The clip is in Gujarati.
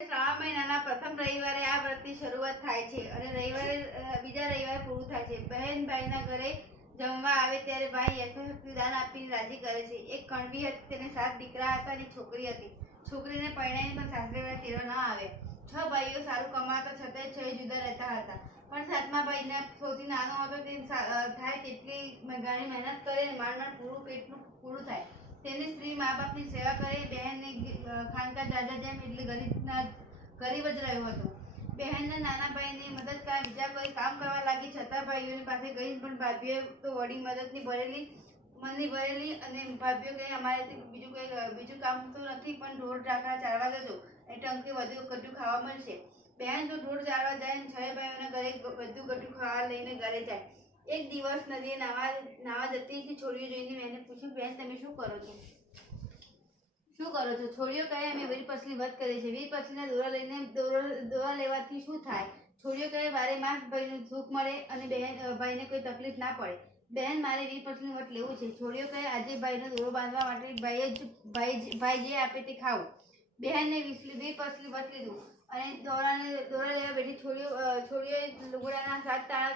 શ્રાવણ મહિનાના પ્રથમ રવિવારે આ વ્રતની શરૂઆત થાય છે અને રવિવારે બીજા રવિવારે પૂરું થાય છે. બહેન ભાઈના ઘરે જમવા આવે ત્યારે ભાઈ યથાશક્તિ દાન આપીને રાજી કરે છે. એક કણવી હતી તેને સાત દીકરા હતા અને છોકરી હતી. છોકરીને પરણાઈને પણ સાસરે વાળા તેરો ન આવે. છ ભાઈઓ સારું કમાતા છતાંય છ જુદા રહેતા હતા. પણ સાતમા ભાઈને સૌથી નાનો હતો તે થાય તેટલી ઘણી મહેનત કરે માંડ માંડ પૂરું પેટનું પૂરું થાય. તેની સ્ત્રી મા બાપની સેવા કરે અ, ખાનકા દાદા જેમ એટલે ગરીબના ગરીબ જ રહ્યો હતો. બહેનના નાના ભાઈને મદદ કરવા બીજા કોઈ કામ કરવા લાગી છતાં ભાઈઓની પાસે ગઈ પણ ભાભીએ તો વડી મદદની ભરેલી મનની ભરેલી અને ભાભીઓ કહે અમારેથી બીજું કંઈ બીજું કામ તો નથી, પણ ઢોર ઢાંકરા ચારવા જજો એ ટંકી વધુ કટુ ખાવા મળશે. બહેન તો ઢોર ચારવા જાય અને છ ભાઈઓના ઘરે બધું કટુ ખાવા લઈને ઘરે જાય. એક દિવસ નદીએ નાવા નાવા જતી છોડીઓ જોઈને બહેને પૂછ્યું બેન તમે શું કરો છો? શું કરો છો? છોડીઓ કહે, અમે વીર પસલી વધ કરી છે વીર પસલીના દોરા લઈને દોરા દોરા લેવાથી શું થાય? છોડીઓ કહે, મારે માસ ભાઈનું સુખ મળે અને બહેન ભાઈને કોઈ તકલીફ ના પડે. બહેન, મારે વીર પસલીનું વટ લેવું છે. છોડીઓ કહે, આજે ભાઈનો દોરો બાંધવા માટે ભાઈએ જ, ભાઈ ભાઈ જે આપે તે ખાવું. બહેનને વીસલી વીર પસલી વટ લીધું. અને દોરાને, દોરા લેવા બેઠી છોડીઓ છોડીઓએ લુગડાના સાત તાળા